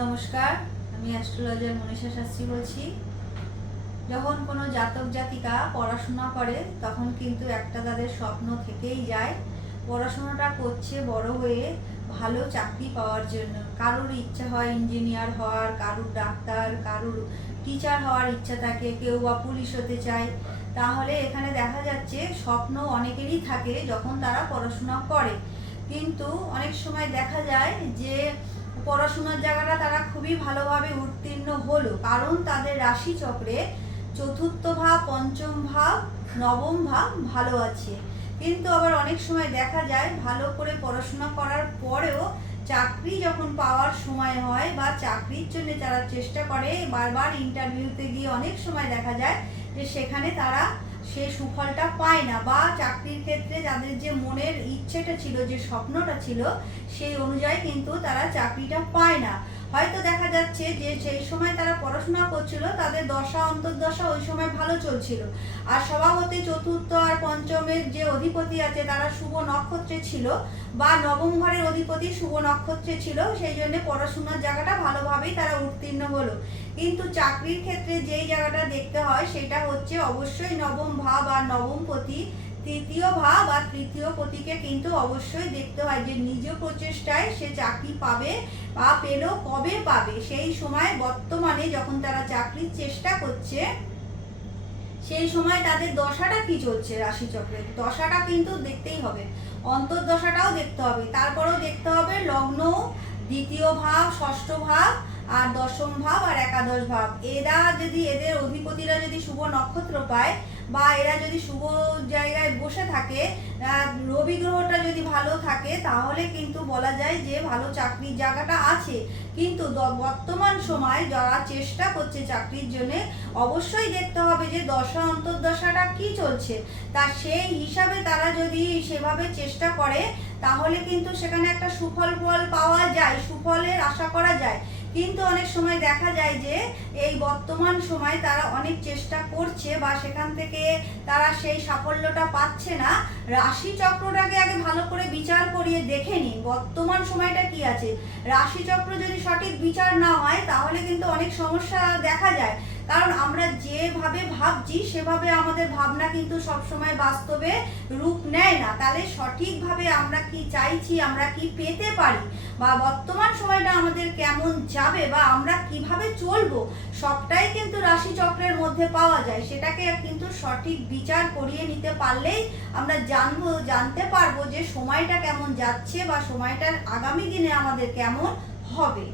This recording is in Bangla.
নমস্কার, আমি অ্যাস্ট্রোলজার মনীষা শাস্ত্রী বলছি। যখন কোনো জাতক জাতিকা পড়াশোনা করে তখন কিন্তু একটা তাদের স্বপ্ন থেকেই যায়, পড়াশোনাটা করছে বড় হয়ে ভালো চাকরি পাওয়ার জন্য। কারোর ইচ্ছা হয় ইঞ্জিনিয়ার হওয়ার, কারোর ডাক্তার, কারোর টিচার হওয়ার ইচ্ছা থাকে, কেউ বা পুলিশ হতে চায়। তাহলে এখানে দেখা যাচ্ছে স্বপ্ন অনেকেরই থাকে যখন তারা পড়াশোনা করে, কিন্তু অনেক সময় দেখা যায় যে পড়াশোনার জায়গাটা তারা খুবই ভালোভাবে উত্তীর্ণ হলো, কারণ তাদের রাশি চক্রে চতুর্থ ভাব, পঞ্চম ভাব, নবম ভাব ভালো আছে। কিন্তু আবার অনেক সময় দেখা যায় ভালো করে পড়াশোনা করার পরেও চাকরি যখন পাওয়ার সময় হয় বা চাকরির জন্য যারা চেষ্টা করে, বারবার ইন্টারভিউতে গিয়ে অনেক সময় দেখা যায় যে সেখানে তারা সে সুফলটা পায় না, বা চাকরির ক্ষেত্রে যাদের যে মনের ইচ্ছেটা ছিল, যে স্বপ্নটা ছিল, সেই অনুযায়ী কিন্তু তারা চাকরিটা পায় না। হয়তো দেখা যাচ্ছে যে সেই সময় তারা পড়াশোনা করছিল, তাদের দশা অন্তর্দশা ওই সময় ভালো চলছিল, আর স্বভাবতই চতুর্থ আর পঞ্চমের যে অধিপতি আছে তারা শুভ নক্ষত্রে ছিল, বা নবম ঘরের অধিপতি শুভ নক্ষত্রে ছিল, সেই জন্য পড়াশোনার জায়গাটা ভালোভাবেই তারা উত্তীর্ণ হলো। কিন্তু চাকরির ক্ষেত্রে যেই জায়গাটা দেখতে হয় সেটা হচ্ছে অবশ্যই নবম ভাব আর নবম পতি, তৃতীয় ভাব আর তৃতীয় পতিকে কিন্তু অবশ্যই দেখতে হয় যে নিজ প্রচেষ্টায় সে চাকরি পাবে বা পেলো, কবে পাবে। সেই সময় বর্তমানে যখন তারা চাকরির চেষ্টা করছে সেই সময় তাদের দশাটা কি চলছে, রাশিচক্রে দশাটা কিন্তু দেখতেই হবে, অন্তর্দশাটাও দেখতে হবে, তারপরেও দেখতে হবে লগ্ন, দ্বিতীয় ভাব, ষষ্ঠ ভাব আর দশম ভাব আর একাদশ ভাব। এরা যদি, এদের অধিপতিরা যদি শুভ নক্ষত্র পায় বা এরা যদি শুভ জায়গায় বসে থাকে, রবি গ্রহটা যদি ভালো থাকে, তাহলে কিন্তু বলা যায় যে ভালো চাকরির জায়গাটা আছে। কিন্তু বর্তমান সময় যারা চেষ্টা করছে চাকরির জন্য, অবশ্যই দেখতে হবে যে দশা অন্তর্দশাটা কি চলছে, তা সেই হিসাবে তারা যদি সেভাবে চেষ্টা করে তাহলে কিন্তু সেখানে একটা সুফল পাওয়া যায়, সুফলের আশা করা যায়। কিন্তু অনেক সময় দেখা যায় যে এই বর্তমান সময় তারা অনেক চেষ্টা করছে বা সেখান থেকে তারা সেই সাফল্যটা পাচ্ছে না। রাশি চক্রটাকে আগে ভালো করে বিচার করিয়ে দেখে নিন বর্তমান সময়টা কি আছে। রাশি চক্র যদি সঠিক বিচার না হয় তাহলে কিন্তু অনেক সমস্যা দেখা যায়, কারণ আমরা যেভাবে ভাবছি সেভাবে আমাদের ভাবনা কিন্তু সবসময় বাস্তবে রূপ নেয় না। তাহলে সঠিকভাবে আমরা কি চাইছি, আমরা কি পেতে পারি, বা বর্তমান সময়টা আমাদের কেমন যাবে, বা আমরা কিভাবে চলবো, সবটাই কিন্তু রাশি চক্রের মধ্যে পাওয়া যায়। সেটাকে কিন্তু সঠিক বিচার করিয়ে নিতে পারলেই আমরা জানতে পারবো যে সময়টা কেমন যাচ্ছে বা সময়টার আগামী দিনে আমাদের কেমন হবে।